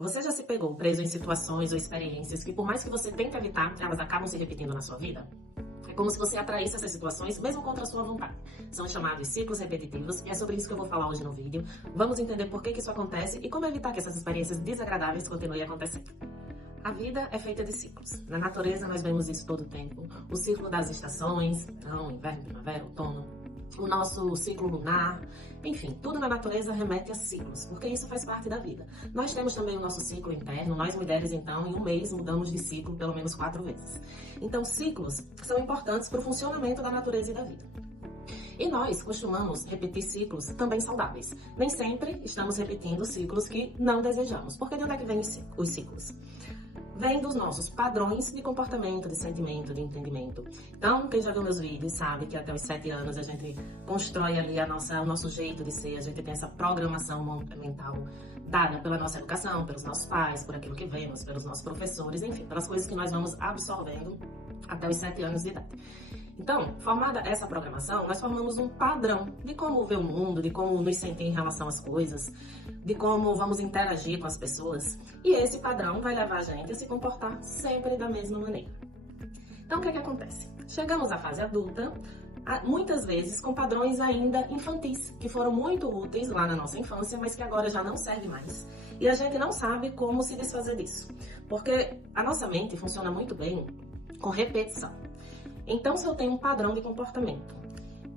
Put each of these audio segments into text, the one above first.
Você já se pegou preso em situações ou experiências que, por mais que você tente evitar, elas acabam se repetindo na sua vida? É como se você atraísse essas situações, mesmo contra a sua vontade. São chamados ciclos repetitivos e é sobre isso que eu vou falar hoje no vídeo. Vamos entender por que isso acontece e como evitar que essas experiências desagradáveis continuem acontecendo. A vida é feita de ciclos. Na natureza nós vemos isso todo o tempo. O ciclo das estações, verão, inverno, primavera, outono. O nosso ciclo lunar, enfim, tudo na natureza remete a ciclos, porque isso faz parte da vida. Nós temos também o nosso ciclo interno, nós mulheres então, em um mês mudamos de ciclo pelo menos 4 vezes. Então, ciclos são importantes para o funcionamento da natureza e da vida. E nós costumamos repetir ciclos também saudáveis. Nem sempre estamos repetindo ciclos que não desejamos. Porque de onde é que vêm os ciclos? Vem dos nossos padrões de comportamento, de sentimento, de entendimento. Então, quem já viu meus vídeos sabe que até os 7 anos a gente constrói ali o nosso jeito de ser, a gente tem essa programação mental dada pela nossa educação, pelos nossos pais, por aquilo que vemos, pelos nossos professores, enfim, pelas coisas que nós vamos absorvendo até os 7 anos de idade. Então, formada essa programação, nós formamos um padrão de como ver o mundo, de como nos sentir em relação às coisas, de como vamos interagir com as pessoas. E esse padrão vai levar a gente a se comportar sempre da mesma maneira. Então, o que é que acontece? Chegamos à fase adulta, muitas vezes com padrões ainda infantis, que foram muito úteis lá na nossa infância, mas que agora já não servem mais. E a gente não sabe como se desfazer disso, porque a nossa mente funciona muito bem com repetição. Então, se eu tenho um padrão de comportamento,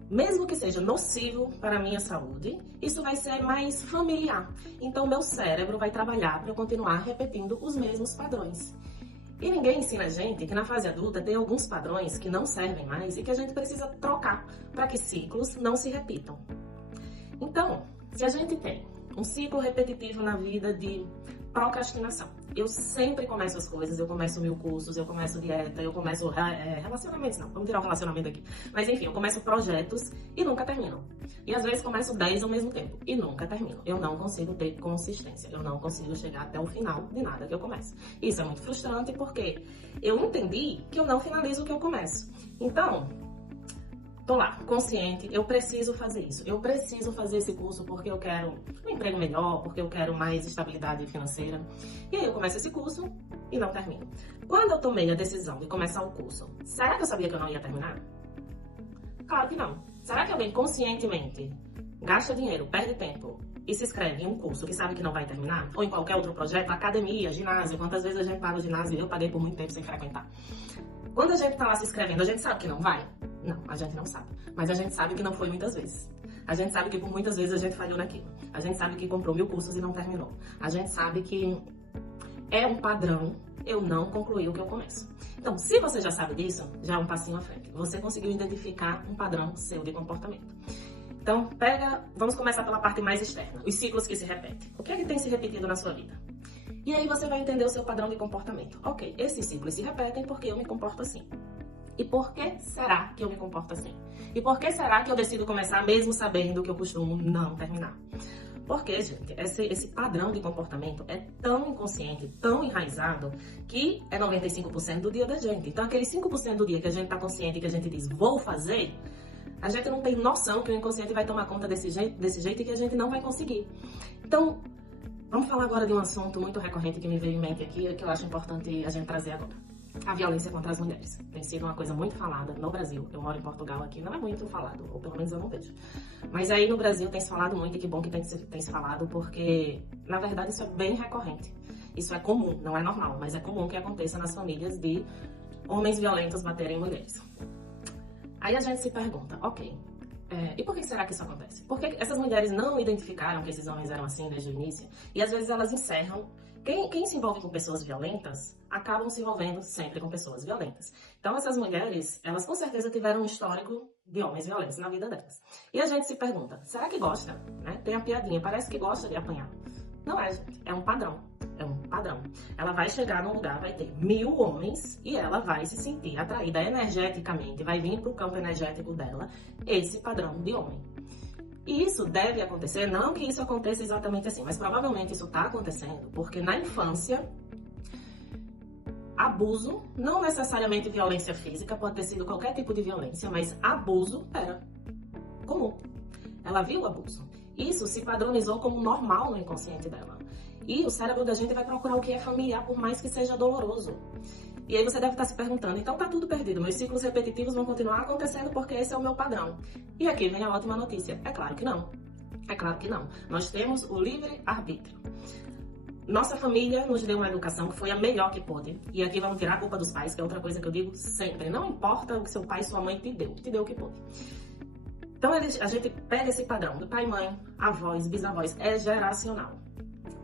mesmo que seja nocivo para a minha saúde, isso vai ser mais familiar. Então, meu cérebro vai trabalhar para eu continuar repetindo os mesmos padrões. E ninguém ensina a gente que na fase adulta tem alguns padrões que não servem mais e que a gente precisa trocar para que ciclos não se repitam. Então, se a gente tem um ciclo repetitivo na vida de procrastinação. Eu sempre começo as coisas, eu começo 1000 cursos, eu começo dieta, eu começo relacionamentos, não, vamos tirar o relacionamento aqui. Mas enfim, eu começo projetos e nunca termino. E às vezes começo 10 ao mesmo tempo e nunca termino. Eu não consigo ter consistência, eu não consigo chegar até o final de nada que eu começo. Isso é muito frustrante porque eu entendi que eu não finalizo o que eu começo. Então, tô lá, consciente, eu preciso fazer isso. Eu preciso fazer esse curso porque eu quero um emprego melhor, porque eu quero mais estabilidade financeira. E aí eu começo esse curso e não termino. Quando eu tomei a decisão de começar o curso, será que eu sabia que eu não ia terminar? Claro que não. Será que alguém conscientemente gasta dinheiro, perde tempo e se inscreve em um curso que sabe que não vai terminar? Ou em qualquer outro projeto, academia, ginásio, quantas vezes a gente paga o ginásio? Eu paguei por muito tempo sem frequentar. Quando a gente tá lá se inscrevendo, a gente sabe que não vai? Não, a gente não sabe. Mas a gente sabe que não foi muitas vezes. A gente sabe que por muitas vezes a gente falhou naquilo. A gente sabe que comprou 1000 cursos e não terminou. A gente sabe que é um padrão eu não concluir o que eu começo. Então, se você já sabe disso, já é um passinho à frente. Você conseguiu identificar um padrão seu de comportamento. Então, vamos começar pela parte mais externa, os ciclos que se repetem. O que é que tem se repetido na sua vida? E aí você vai entender o seu padrão de comportamento. Ok, esses ciclos se repetem porque eu me comporto assim. E por que será que eu me comporto assim? E por que será que eu decido começar mesmo sabendo que eu costumo não terminar? Porque, gente, esse padrão de comportamento é tão inconsciente, tão enraizado, que é 95% do dia da gente. Então, aquele 5% do dia que a gente tá consciente, que a gente diz, vou fazer, a gente não tem noção que o inconsciente vai tomar conta desse jeito e que a gente não vai conseguir. Então, vamos falar agora de um assunto muito recorrente que me veio em mente aqui, que eu acho importante a gente trazer agora. A violência contra as mulheres. Tem sido uma coisa muito falada no Brasil. Eu moro em Portugal aqui, não é muito falado, ou pelo menos eu não vejo. Mas aí no Brasil tem se falado muito, e que bom que tem se falado, porque na verdade isso é bem recorrente. Isso é comum, não é normal, mas é comum que aconteça nas famílias de homens violentos baterem em mulheres. Aí a gente se pergunta, ok, e por que será que isso acontece? Por que essas mulheres não identificaram que esses homens eram assim desde o início? E às vezes elas encerram. Quem se envolve com pessoas violentas, acabam se envolvendo sempre com pessoas violentas. Então essas mulheres, elas com certeza tiveram um histórico de homens violentos na vida delas. E a gente se pergunta, será que gosta? Né? Tem a piadinha, parece que gosta de apanhar. Não é, gente, é um padrão. É um padrão. Ela vai chegar num lugar, vai ter 1000 homens e ela vai se sentir atraída energeticamente, vai vir pro campo energético dela esse padrão de homem. E isso deve acontecer, não que isso aconteça exatamente assim, mas provavelmente isso está acontecendo porque na infância, abuso, não necessariamente violência física, pode ter sido qualquer tipo de violência, mas abuso era comum. Ela viu o abuso. Isso se padronizou como normal no inconsciente dela. E o cérebro da gente vai procurar o que é familiar, por mais que seja doloroso. E aí você deve estar se perguntando, então tá tudo perdido, meus ciclos repetitivos vão continuar acontecendo porque esse é o meu padrão. E aqui vem a ótima notícia, é claro que não. É claro que não. Nós temos o livre-arbítrio. Nossa família nos deu uma educação que foi a melhor que pôde. E aqui vamos tirar a culpa dos pais, que é outra coisa que eu digo sempre. Não importa o que seu pai e sua mãe te deu o que pôde. Então a gente pega esse padrão do pai, mãe, avós, bisavós, é geracional.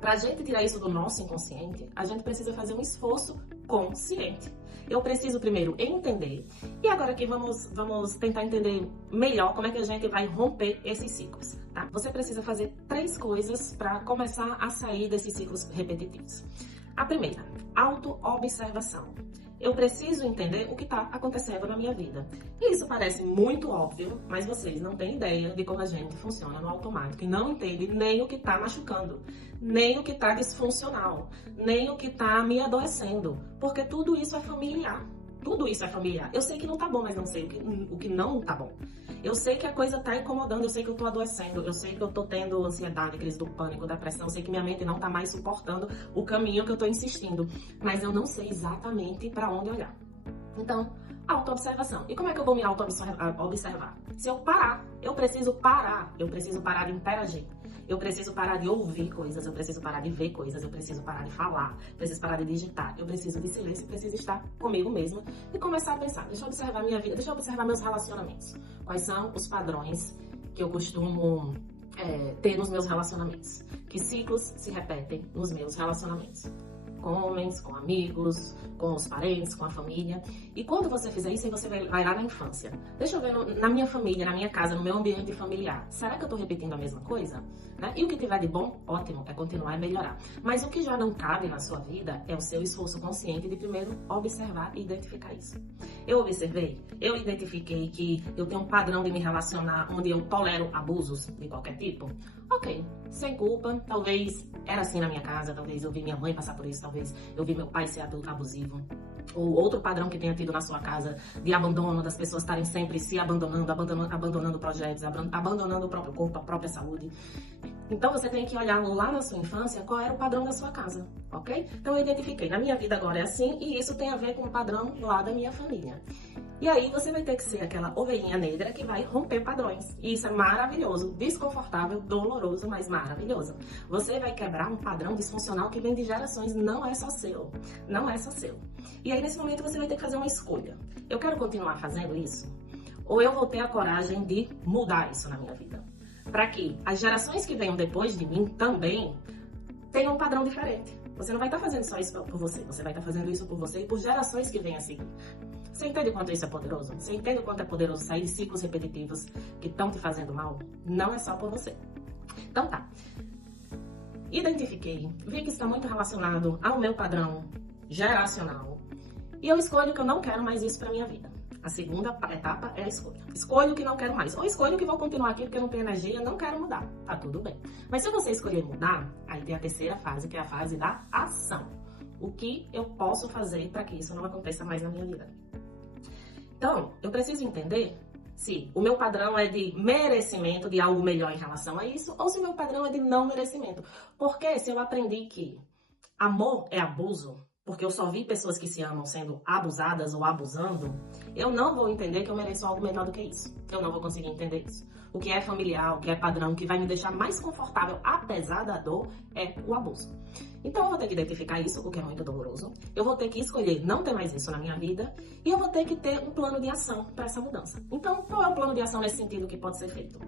Para a gente tirar isso do nosso inconsciente, a gente precisa fazer um esforço consciente. Eu preciso primeiro entender, e agora aqui vamos tentar entender melhor como é que a gente vai romper esses ciclos, tá? Você precisa fazer 3 coisas para começar a sair desses ciclos repetitivos. A primeira, auto-observação. Eu preciso entender o que está acontecendo na minha vida. E isso parece muito óbvio, mas vocês não têm ideia de como a gente funciona no automático e não entende nem o que está machucando, nem o que está disfuncional, nem o que está me adoecendo, porque tudo isso é familiar. Tudo isso é familiar. Eu sei que não tá bom, mas não sei o que não tá bom. Eu sei que a coisa tá incomodando, eu sei que eu tô adoecendo, eu sei que eu tô tendo ansiedade, crise do pânico, depressão, eu sei que minha mente não tá mais suportando o caminho que eu tô insistindo, mas eu não sei exatamente para onde olhar. Então, autoobservação. E como é que eu vou me auto-observar? Se eu parar, eu preciso parar de interagir. Eu preciso parar de ouvir coisas, eu preciso parar de ver coisas, eu preciso parar de falar, preciso parar de digitar, eu preciso de silêncio, eu preciso estar comigo mesma e começar a pensar, deixa eu observar minha vida, deixa eu observar meus relacionamentos. Quais são os padrões que eu costumo ter nos meus relacionamentos? Que ciclos se repetem nos meus relacionamentos? Com homens, com amigos, com os parentes, com a família. E quando você fizer isso, aí você vai lá na infância. Deixa eu ver na minha família, na minha casa, no meu ambiente familiar. Será que eu tô repetindo a mesma coisa? Né? E o que tiver de bom, ótimo, é continuar e melhorar. Mas o que já não cabe na sua vida é o seu esforço consciente de primeiro observar e identificar isso. Eu observei, eu identifiquei que eu tenho um padrão de me relacionar onde eu tolero abusos de qualquer tipo. Ok, sem culpa, talvez era assim na minha casa, talvez eu vi minha mãe passar por isso, talvez eu vi meu pai ser adulto abusivo. Ou outro padrão que tenha tido na sua casa de abandono, das pessoas estarem sempre se abandonando projetos, abandonando o próprio corpo, a própria saúde. Então você tem que olhar lá na sua infância qual era o padrão da sua casa, ok? Então eu identifiquei, na minha vida agora é assim e isso tem a ver com o padrão lá da minha família. E aí você vai ter que ser aquela ovelhinha negra que vai romper padrões. E isso é maravilhoso, desconfortável, doloroso, mas maravilhoso. Você vai quebrar um padrão disfuncional que vem de gerações, não é só seu. Não é só seu. E aí nesse momento você vai ter que fazer uma escolha. Eu quero continuar fazendo isso? Ou eu vou ter a coragem de mudar isso na minha vida? Para que as gerações que venham depois de mim também tenham um padrão diferente. Você não vai estar fazendo só isso por você, você vai estar fazendo isso por você e por gerações que venham a seguir. Você entende o quanto isso é poderoso? Você entende o quanto é poderoso sair de ciclos repetitivos que estão te fazendo mal? Não é só por você. Então tá. Identifiquei, vi que está muito relacionado ao meu padrão geracional e eu escolho que eu não quero mais isso para minha vida. A segunda etapa é a escolha. Escolho o que não quero mais. Ou escolho que vou continuar aqui porque eu não tenho energia, não quero mudar. Tá tudo bem. Mas se você escolher mudar, aí tem a terceira fase, que é a fase da ação. O que eu posso fazer para que isso não aconteça mais na minha vida? Então, eu preciso entender se o meu padrão é de merecimento de algo melhor em relação a isso, ou se o meu padrão é de não merecimento. Porque se eu aprendi que amor é abuso, porque eu só vi pessoas que se amam sendo abusadas ou abusando, eu não vou entender que eu mereço algo melhor do que isso. Eu não vou conseguir entender isso. O que é familiar, o que é padrão, o que vai me deixar mais confortável, apesar da dor, é o abuso. Então eu vou ter que identificar isso, o que é muito doloroso. Eu vou ter que escolher não ter mais isso na minha vida. E eu vou ter que ter um plano de ação para essa mudança. Então, qual é o plano de ação nesse sentido que pode ser feito?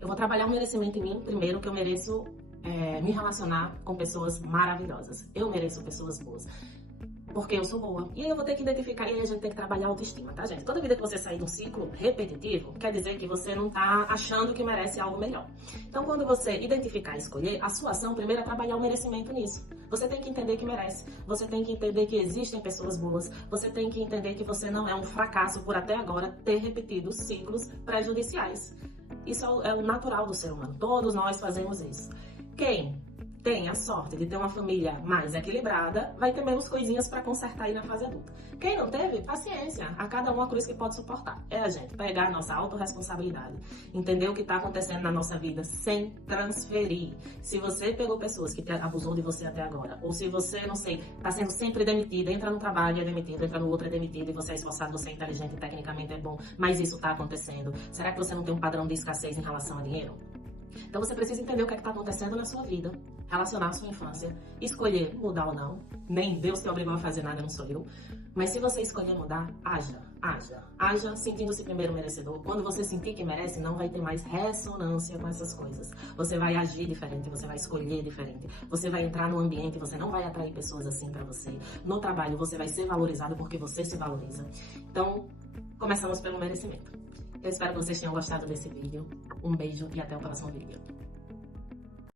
Eu vou trabalhar um merecimento em mim, primeiro, que eu mereço me relacionar com pessoas maravilhosas. Eu mereço pessoas boas. Porque eu sou boa. E aí eu vou ter que identificar, e aí a gente tem que trabalhar a autoestima, tá, gente? Toda vida que você sair de um ciclo repetitivo, quer dizer que você não tá achando que merece algo melhor. Então, quando você identificar e escolher, a sua ação primeiro é trabalhar o merecimento nisso. Você tem que entender que merece. Você tem que entender que existem pessoas boas. Você tem que entender que você não é um fracasso por até agora ter repetido ciclos prejudiciais. Isso é o natural do ser humano. Todos nós fazemos isso. Quem tem a sorte de ter uma família mais equilibrada, vai ter menos coisinhas para consertar aí na fase adulta. Quem não teve, paciência. A cada um a cruz que pode suportar. É a gente pegar a nossa autorresponsabilidade, entender o que está acontecendo na nossa vida sem transferir. Se você pegou pessoas que abusou de você até agora, ou se você, não sei, está sendo sempre demitida, entra no trabalho e é demitido, entra no outro é demitido, e você é esforçado, você é inteligente, tecnicamente é bom, mas isso está acontecendo. Será que você não tem um padrão de escassez em relação a dinheiro? Então você precisa entender o que está acontecendo na sua vida, relacionar a sua infância, escolher mudar ou não. Nem Deus te obrigou a fazer nada, não sou eu. Mas se você escolher mudar, haja sentindo-se primeiro merecedor. Quando você sentir que merece, não vai ter mais ressonância com essas coisas. Você vai agir diferente, você vai escolher diferente. Você vai entrar no ambiente, você não vai atrair pessoas assim para você. No trabalho, você vai ser valorizado porque você se valoriza. Então, começamos pelo merecimento. Eu espero que vocês tenham gostado desse vídeo. Um beijo e até o próximo vídeo.